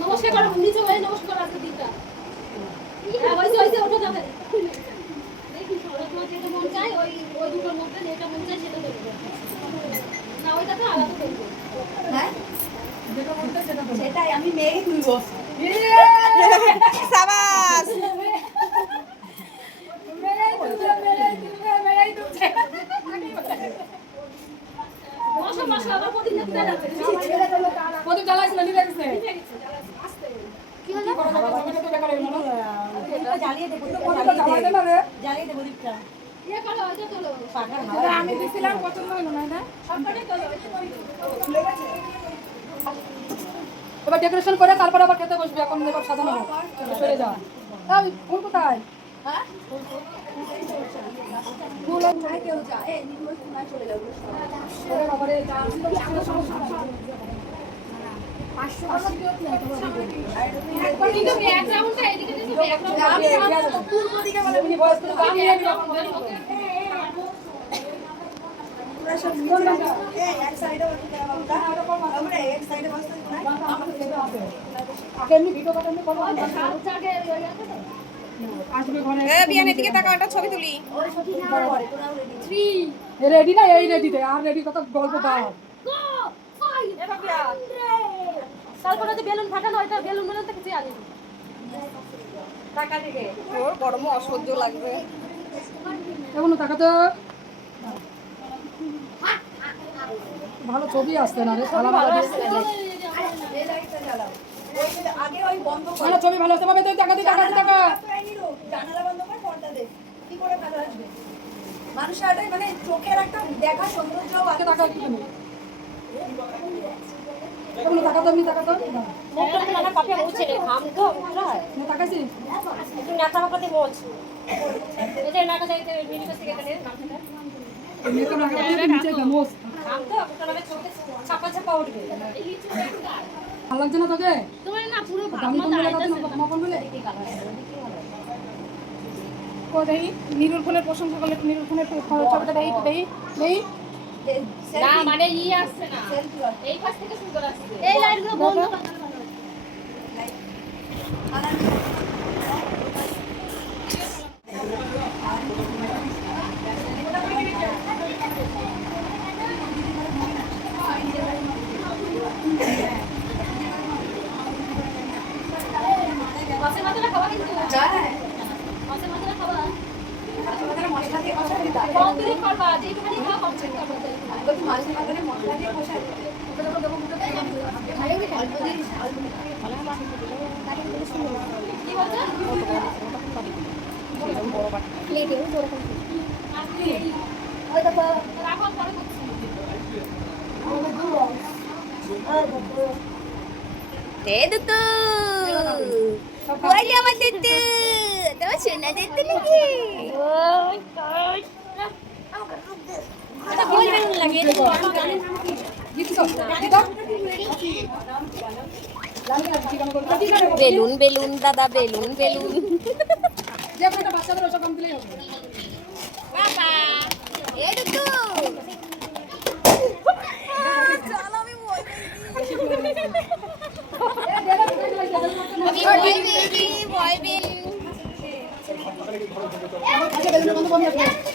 নমস্কার করো নিচে হয়ে নমস্কার আজকে দিনটা হইছে ওঠো যাবে দেখি তোমার যেটা মন চাই ওই ওই দুটোর মধ্যে যেটা মন চাই সেটা করবে না ওইটা তো আলাদা করবে হ্যাঁ যেটা মন চাই সেটা করবে সেটাই আমি মেয়েই তুই বস সাবাস প্রদীপ জ্বালাইছ না নিভে গেছে কি হলো জমিটা তো বেকার হয়ে গেল না জ্বালিয়ে দে প্রদীপটা ইয়ে করো ওটা তোলো এটা আমি দিছিলাম পছন্দ হলো না এটা সবটাই তোলো খুলে গেছে এবার ডেকোরেশন করে তারপর আবার খেতে বসবি এখন এবার সাজানো হবে সরে যা এই ফুল কোথায় হ্যাঁ ফুল চাই কেউ যা এই নির্মল কোনায় চলে যাবে ওরে বাবা রে যা আমরা সমস্যা 500 টাকা দিও কি একবার নিতে এক রাউন্ডটা এদিকে দিতে এক রাউন্ড পূর্ব দিকে বলে মিনি বয়স করে আমি এক সাইডে বসতে আমরা এক সাইডে বসতে না আমাদের যেটা আছে আগে আমি ভিডিও কাটানো করব আগে আসবে ঘরে এ বিয়ান এদিকে তাকাও একটা ছবি তুলি ওরে ছবি না করে তোরা রেডি না এই রেডিতে আর রেডি কত গল্প দাও তারপরে যে বেলুন ফাটানো ওইটা বেলুন বানাতে কিছু আগে টাকা থেকে তোর গরম অসহ্য লাগবে এমন টাকা তো ভালো ছবি আসছে না রে শালা ভালো আসছে এই লাইটটা জ্বালাও ওই আগে ওই বন্ধ করে ছবি ভালো আসতে পাবে তুই টাকা টাকা জানালা বন্ধ কর পর্দা দে কি করে ভালো আসবে মানুষের আটাই মানে চোখের একটা দেখা সৌন্দর্য আগে টাকা একটু নেই এগুলো টাকা তো আমি টাকা তো মুখটা তো লাগা পাপে মুছে রে ঘাম তো পুরা না টাকাছি একটু নাতা পাকাতে মোচ এই যে নাকা যাইতে মিনি কাছ থেকে কানে নামটা আমি তো টাকা তো নিচে গামোস ঘাম তো পুরা লাগে চোখে ছাপা ছাপা উঠবে ভালো লাগছে না তোকে তোমার না পুরো দামি কোন বলে কত কত মাপন বলে কোথায় নিরুল ফোনের প্রশংসা করলে নিরুল ফোনের ছবিটা দেই নেই না মানে আসছে না এই পাশ থেকে সুন্দর আসছে এই লাইটগুলো বন্ধ করতে বেলুন বেলুন দাদা বেলুন বেলুন যে একটা বাচ্চাদের ওসব কাম দিলেই হবে বাবা এই তো চলো আমি বই বেবি বয় বেবি আচ্ছা বেলুন বন্ধ বন্ধ করে